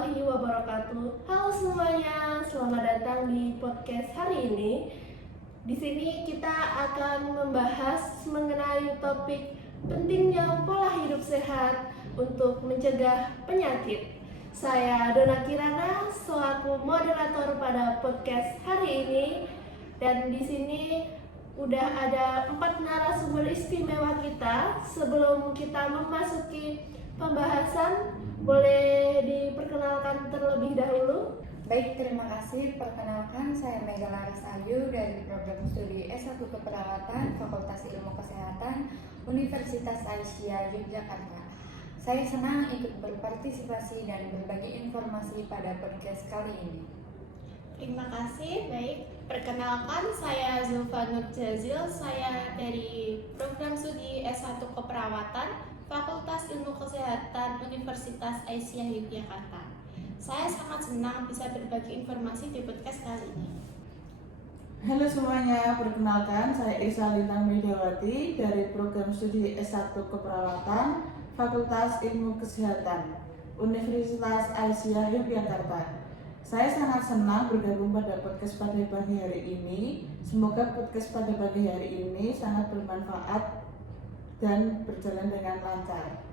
warahmatullahi wabarakatuh. Halo semuanya, selamat datang di podcast hari ini. Di sini kita akan membahas mengenai topik pentingnya pola hidup sehat untuk mencegah penyakit. Saya Dona Kirana selaku moderator pada podcast hari ini, dan di sini udah ada 4 narasumber istimewa kita. Sebelum kita memasuki pembahasan, boleh diperkenalkan terlebih dahulu? Baik, terima kasih. Perkenalkan, saya Mega Laras Ayu dari program studi S1 Keperawatan Fakultas Ilmu Kesehatan Universitas Aisyah Yogyakarta. Saya senang ikut berpartisipasi dan berbagi informasi pada podcast kali ini. Terima kasih. Baik, perkenalkan saya Zulfa Nur Jazil. Saya dari program studi S1 Keperawatan Fakultas Ilmu Kesehatan Universitas Aisyah Yogyakarta. Saya sangat senang bisa berbagi informasi di podcast kali ini. Halo semuanya, perkenalkan saya Isa Lintang Mediawati dari program studi S1 Keperawatan Fakultas Ilmu Kesehatan Universitas Aisyah Yogyakarta. Saya sangat senang bergabung pada podcast pada pagi hari ini. Semoga podcast pada pagi hari ini sangat bermanfaat dan berjalan dengan lancar.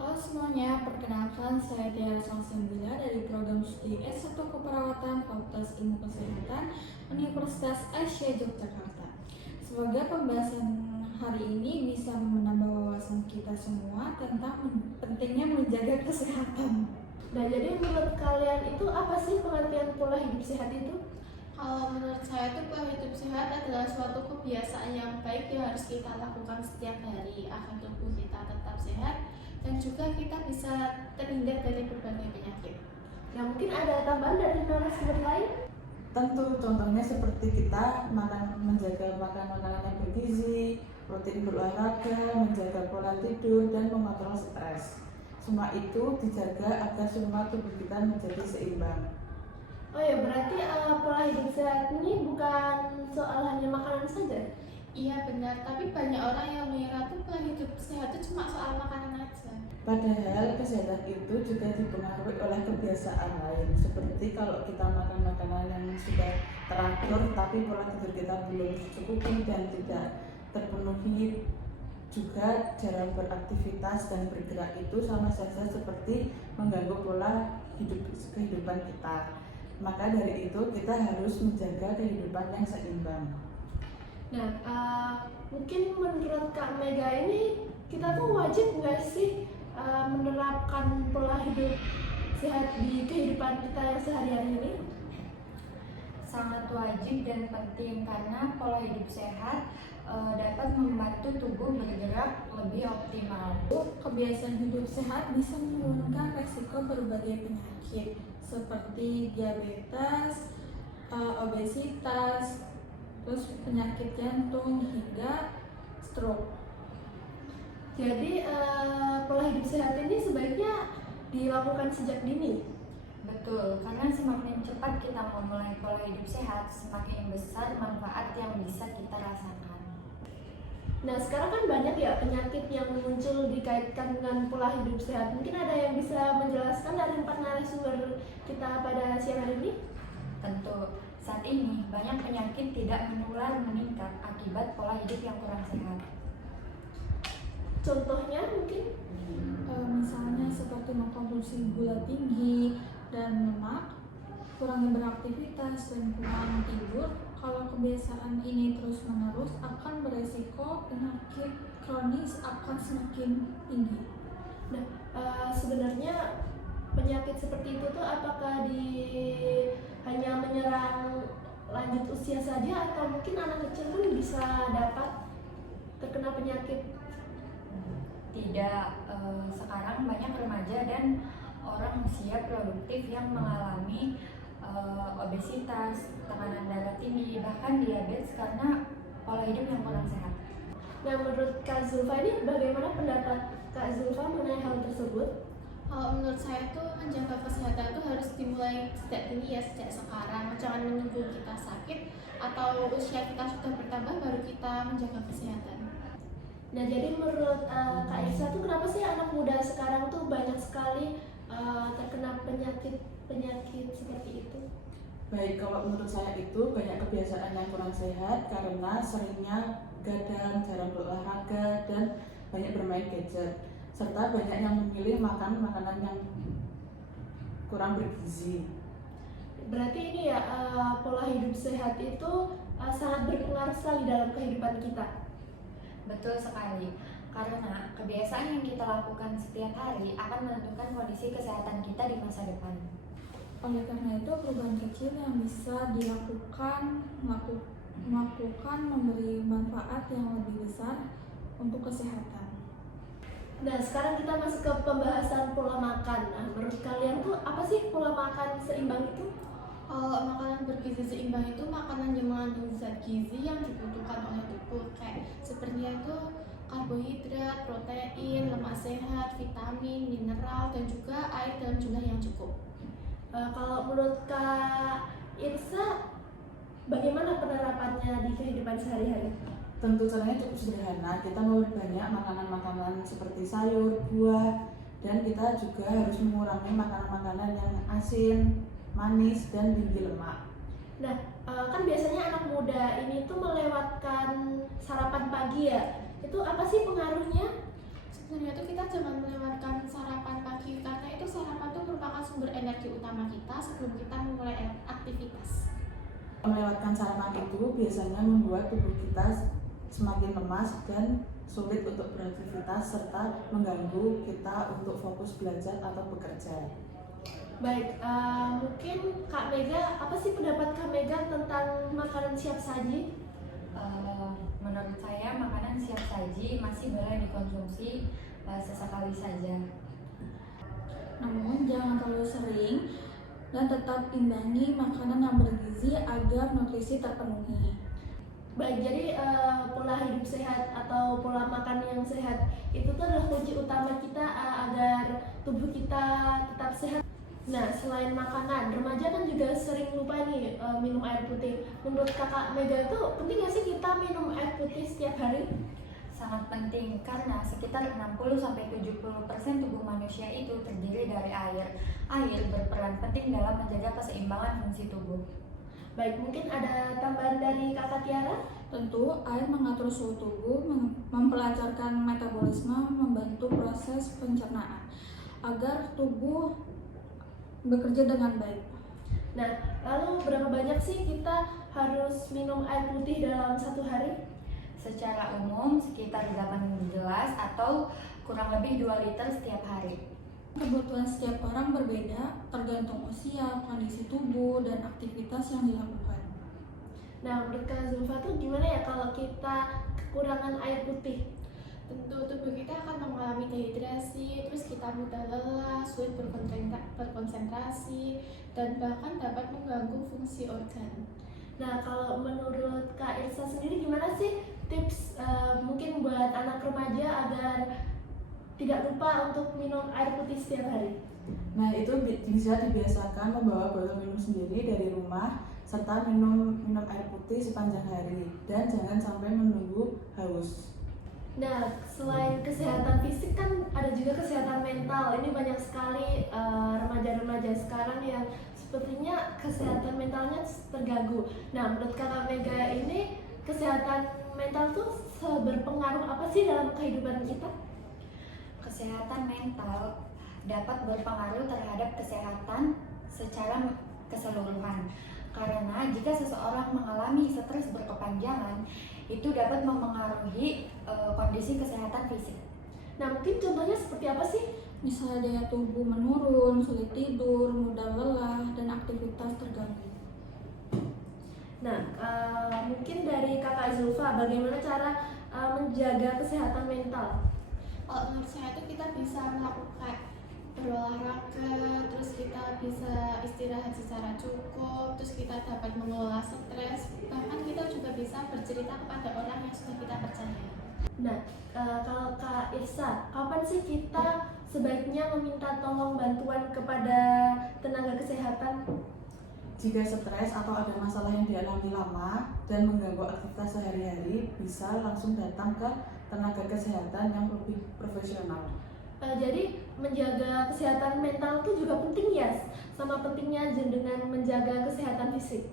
Halo semuanya, perkenalkan saya Tiara Salsabila dari program studi S1 Keperawatan Fakultas Ilmu Kesehatan Universitas Aisyah Yogyakarta. Semoga pembahasan hari ini bisa menambah wawasan kita semua tentang pentingnya menjaga kesehatan. Nah, jadi menurut kalian itu apa sih pengertian pola hidup sehat itu? Kalau menurut saya itu pola hidup sehat adalah suatu kebiasaan yang baik yang harus kita lakukan setiap hari agar tubuh kita tetap sehat dan juga kita bisa terhindar dari berbagai penyakit. Nah, mungkin ada tambahan dari narasumber lain? Tentu contohnya seperti kita menjaga makan makanan yang bergizi, rutin berolahraga, menjaga pola tidur, dan mengontrol stres. Semua itu dijaga agar semua tubuh kita menjadi seimbang. Oh ya, berarti pola hidup sehat ini bukan soal hanya makanan saja? Iya benar, tapi banyak orang yang mengira tuh pola hidup sehat itu cuma soal makanan aja. Padahal kesehatan itu juga dipengaruhi oleh kebiasaan lain. Seperti kalau kita makan makanan yang sudah teratur tapi pola tidur kita belum tercukupi dan tidak terpenuhi, juga jarang beraktivitas dan bergerak, itu sama saja seperti mengganggu pola kehidupan kita. Maka dari itu kita harus menjaga kehidupan yang seimbang. Nah, mungkin menurut Kak Mega ini kita tuh wajib nggak sih menerapkan pola hidup sehat di kehidupan kita yang sehari-hari ini? Sangat wajib dan penting karena pola hidup sehat dapat membantu tubuh bergerak lebih optimal. Kebiasaan hidup sehat bisa menurunkan resiko berbagai penyakit seperti diabetes, obesitas, terus penyakit jantung hingga stroke. Jadi pola hidup sehat ini sebaiknya dilakukan sejak dini. Betul, karena semakin cepat kita memulai pola hidup sehat, semakin besar manfaat yang bisa kita rasakan. Nah, sekarang kan banyak ya penyakit yang muncul dikaitkan dengan pola hidup sehat. Mungkin ada yang bisa menjelaskan dari 4 narasumber kita pada siang hari ini? Tentu, saat ini banyak penyakit tidak menular meningkat akibat pola hidup yang kurang sehat. Contohnya mungkin? Misalnya seperti mengkonsumsi gula tinggi dan lemak, kurangnya beraktivitas dan kurang tidur. Kalau kebiasaan ini terus-menerus akan beresiko penyakit kronis akan semakin tinggi. Nah, sebenarnya penyakit seperti itu tuh apakah hanya menyerang lanjut usia saja atau mungkin anak kecil pun bisa dapat terkena penyakit? Tidak, sekarang banyak remaja dan orang usia produktif yang mengalami obesitas, tekanan darah tinggi, bahkan diabetes karena pola hidup yang kurang sehat. Nah, menurut Kak Zulfa ini bagaimana pendapat Kak Zulfa mengenai hal tersebut? Kalau menurut saya tuh menjaga kesehatan tuh harus dimulai sejak dini ya, sejak sekarang. Jangan menunggu kita sakit atau usia kita sudah bertambah baru kita menjaga kesehatan. Nah, jadi menurut Kak Isa tuh kenapa sih anak muda sekarang tuh banyak sekali terkena penyakit penyakit-penyakit seperti itu? Baik, kalau menurut saya itu banyak kebiasaan yang kurang sehat karena seringnya gadang, jarang berolahraga, dan banyak bermain gadget, serta banyak yang memilih makan makanan yang kurang bergizi. Berarti ini ya, pola hidup sehat itu sangat berpengaruh sekali dalam kehidupan kita. Betul sekali, karena kebiasaan yang kita lakukan setiap hari akan menentukan kondisi kesehatan kita di masa depan. Oleh karena itu, perubahan kecil yang bisa dilakukan melakukan memberi manfaat yang lebih besar untuk kesehatan. Nah, sekarang kita masuk ke pembahasan pola makan. Nah, menurut kalian tuh apa sih pola makan seimbang itu? Makanan bergizi seimbang itu makanan yang mengandung zat gizi yang dibutuhkan oleh tubuh, kayak seperti itu karbohidrat, protein, lemak sehat, vitamin, mineral, dan juga air dalam jumlah yang cukup. Kalau menurut Kak Irsa, bagaimana penerapannya di kehidupan sehari-hari? Tentu caranya cukup sederhana, kita memperbanyak makanan-makanan seperti sayur, buah, dan kita juga harus mengurangi makanan-makanan yang asin, manis, dan tinggi lemak. Nah, kan biasanya anak muda ini tuh melewatkan sarapan pagi ya. Itu apa sih pengaruhnya? Sebenarnya itu kita jangan melewatkan sarapan pagi, karena itu sarapan itu merupakan sumber energi utama kita sebelum kita memulai aktivitas. Melewatkan sarapan itu biasanya membuat tubuh kita semakin lemas dan sulit untuk beraktivitas serta mengganggu kita untuk fokus belajar atau bekerja. Baik, mungkin Kak Mega, apa sih pendapat Kak Mega tentang makanan siap saji? Menurut saya makanan siap saji masih boleh dikonsumsi sesekali saja. Namun jangan terlalu sering dan tetap imbangi makanan yang bergizi agar nutrisi terpenuhi. Baik, jadi pola hidup sehat atau pola makan yang sehat itu tuh adalah kunci utama kita agar tubuh kita tetap sehat. Nah, selain makanan, remaja kan juga sering lupa nih minum air putih. Menurut Kakak Mega itu penting nggak sih kita minum air putih setiap hari? Sangat penting karena sekitar 60-70% tubuh manusia itu terdiri dari air. Air berperan penting dalam menjaga keseimbangan fungsi tubuh. Baik, mungkin ada tambahan dari Kakak Tiara? Tentu, air mengatur suhu tubuh, mempelancarkan metabolisme, membantu proses pencernaan agar tubuh bekerja dengan baik. Nah, lalu berapa banyak sih kita harus minum air putih dalam satu hari? Secara umum sekitar 8 gelas atau kurang lebih 2 liter setiap hari. Kebutuhan setiap orang berbeda, tergantung usia, kondisi tubuh, dan aktivitas yang dilakukan. Nah, menurut Kak Zulfa tuh gimana ya kalau kita kekurangan air putih? Tentu tubuh kita akan mengalami dehidrasi, terus kita mudah lelah, sulit berkonsentrasi, dan bahkan dapat mengganggu fungsi organ. Nah, kalau menurut Kak Irsa sendiri gimana sih tips mungkin buat anak remaja agar tidak lupa untuk minum air putih setiap hari? Nah, itu bisa dibiasakan membawa botol minum sendiri dari rumah serta minum air putih sepanjang hari dan jangan sampai menunggu haus. Nah, selain kesehatan fisik kan ada juga kesehatan mental. Ini banyak sekali remaja-remaja sekarang yang sepertinya kesehatan mentalnya terganggu. Nah, menurut Kakak Mega ini kesehatan mental tuh berpengaruh apa sih dalam kehidupan kita? Kesehatan mental dapat berpengaruh terhadap kesehatan secara keseluruhan. Karena jika seseorang mengalami stres berkepanjangan, itu dapat mempengaruhi kondisi kesehatan fisik. Nah, mungkin contohnya seperti apa sih? Misalnya daya tubuh menurun, sulit tidur, mudah lelah, dan aktivitas terganggu. Nah, mungkin dari Kakak Zulfa, bagaimana cara menjaga kesehatan mental? Kalau menurut saya itu kita bisa melakukan berolahraga, terus kita bisa istirahat secara cukup, terus kita dapat mengelola stres, bahkan kita juga bisa bercerita kepada orang yang sudah kita percaya. Nah, kalau Kak Irsa, kapan sih kita sebaiknya meminta tolong bantuan kepada tenaga kesehatan? Jika stres atau ada masalah yang dialami lama dan mengganggu aktivitas sehari-hari, bisa langsung datang ke tenaga kesehatan yang lebih profesional. Jadi menjaga kesehatan mental itu juga penting ya, sama sama pentingnya dengan menjaga kesehatan fisik.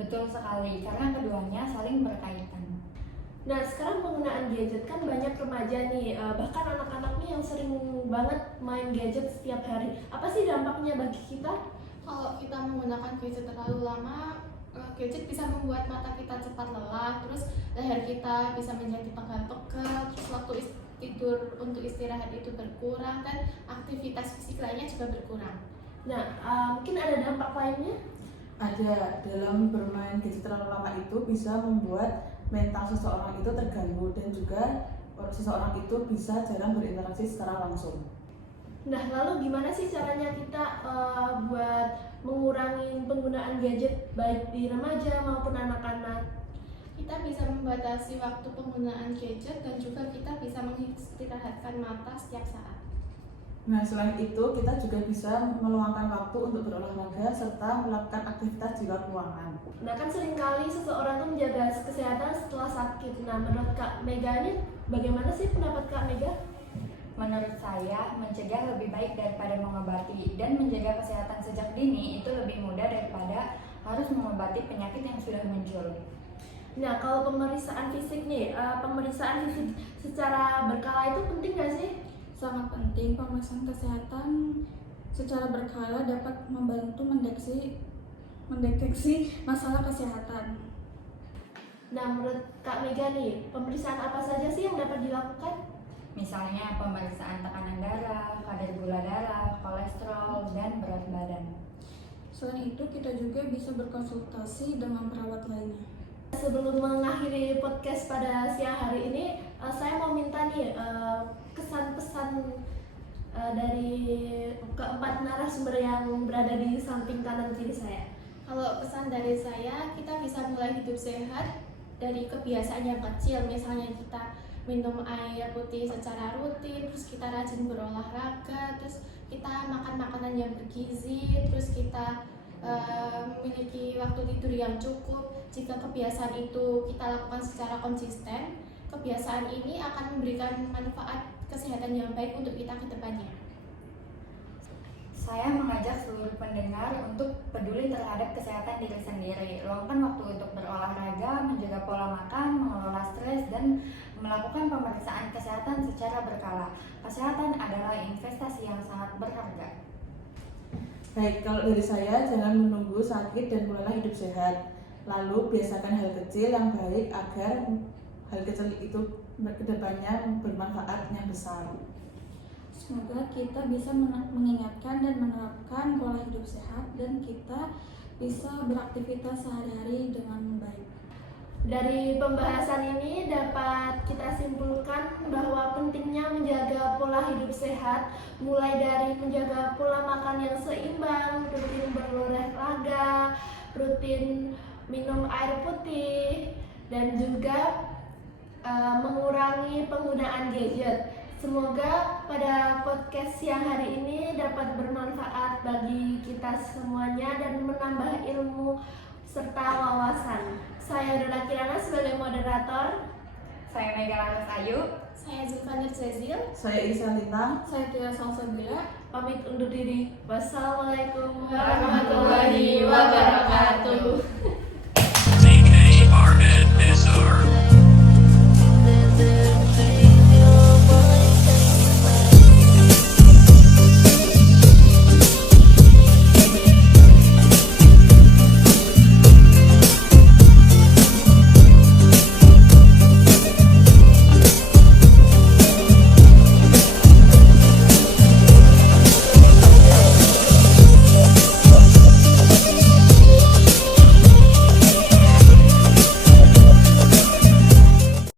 Betul sekali, karena keduanya saling berkaitan. Nah, sekarang penggunaan gadget kan banyak remaja nih, bahkan anak-anak nih yang sering banget main gadget setiap hari. Apa sih dampaknya bagi kita? Kalau kita menggunakan gadget terlalu lama, gadget bisa membuat mata kita cepat lelah, terus leher kita bisa menjadi pegal-pegal, terus waktu tidur untuk istirahat itu berkurang, dan aktivitas fisik lainnya juga berkurang. Nah, mungkin ada dampak lainnya? Ada, dalam bermain gadget terlalu lama itu bisa membuat mental seseorang itu terganggu dan juga seseorang itu bisa jarang berinteraksi secara langsung. Nah, lalu gimana sih caranya kita buat mengurangi penggunaan gadget baik di remaja maupun anak-anak? Kita bisa membatasi waktu penggunaan gadget dan juga kita bisa mengistirahatkan mata setiap saat. Nah, selain itu kita juga bisa meluangkan waktu untuk berolahraga serta melakukan aktivitas di luar ruangan. Nah, kan seringkali seseorang tuh menjaga kesehatan setelah sakit. Nah, menurut Kak Mega ini bagaimana sih pendapat Kak Mega? Menurut saya, mencegah lebih baik daripada mengobati, dan menjaga kesehatan sejak dini itu lebih mudah daripada harus mengobati penyakit yang sudah muncul. Nah, kalau pemeriksaan fisik nih, pemeriksaan fisik secara berkala itu penting nggak sih? Sangat penting. Pemeriksaan kesehatan secara berkala dapat membantu mendeteksi masalah kesehatan. Nah, menurut Kak Mega nih, pemeriksaan apa saja sih yang dapat dilakukan? Misalnya pemeriksaan tekanan darah, kadar gula darah, kolesterol, dan berat badan. Selain itu, kita juga bisa berkonsultasi dengan perawat lainnya. Sebelum mengakhiri podcast pada siang hari ini, saya mau minta nih kesan-pesan dari keempat narasumber yang berada di samping kanan kiri saya. Kalau pesan dari saya, kita bisa mulai hidup sehat dari kebiasaan yang kecil, misalnya kita minum air putih secara rutin, terus kita rajin berolahraga, terus kita makan makanan yang bergizi, terus kita memiliki waktu tidur yang cukup. Jika kebiasaan itu kita lakukan secara konsisten, kebiasaan ini akan memberikan manfaat kesehatan yang baik untuk kita ke depannya. Saya mengajak seluruh pendengar untuk peduli terhadap kesehatan diri sendiri, luangkan waktu untuk berolahraga, menjaga pola makan, mengelola stres, dan melakukan pemeriksaan kesehatan secara berkala. Kesehatan adalah investasi yang sangat berharga. Baik, kalau dari saya, jangan menunggu sakit dan mulailah hidup sehat. Lalu biasakan hal kecil yang baik agar hal kecil itu kedepannya bermanfaat yang besar. Semoga kita bisa mengingatkan dan menerapkan pola hidup sehat dan kita bisa beraktivitas sehari-hari dengan baik. Dari pembahasan ini dapat kita simpulkan bahwa pentingnya menjaga pola hidup sehat, mulai dari menjaga pola makan yang seimbang, rutin berolahraga, rutin minum air putih, dan juga mengurangi penggunaan gadget. Semoga pada podcast siang hari ini dapat bermanfaat bagi kita semuanya dan menambah ilmu serta wawasan. Saya Dora Kirana sebagai moderator. Saya Mega Laras Ayu. Saya Zulfa Nurjazil. Saya Isa Lintang. Saya Tia Salsabila. Pamit undur diri. Wassalamualaikum Warahmatullahi wabarakatuh.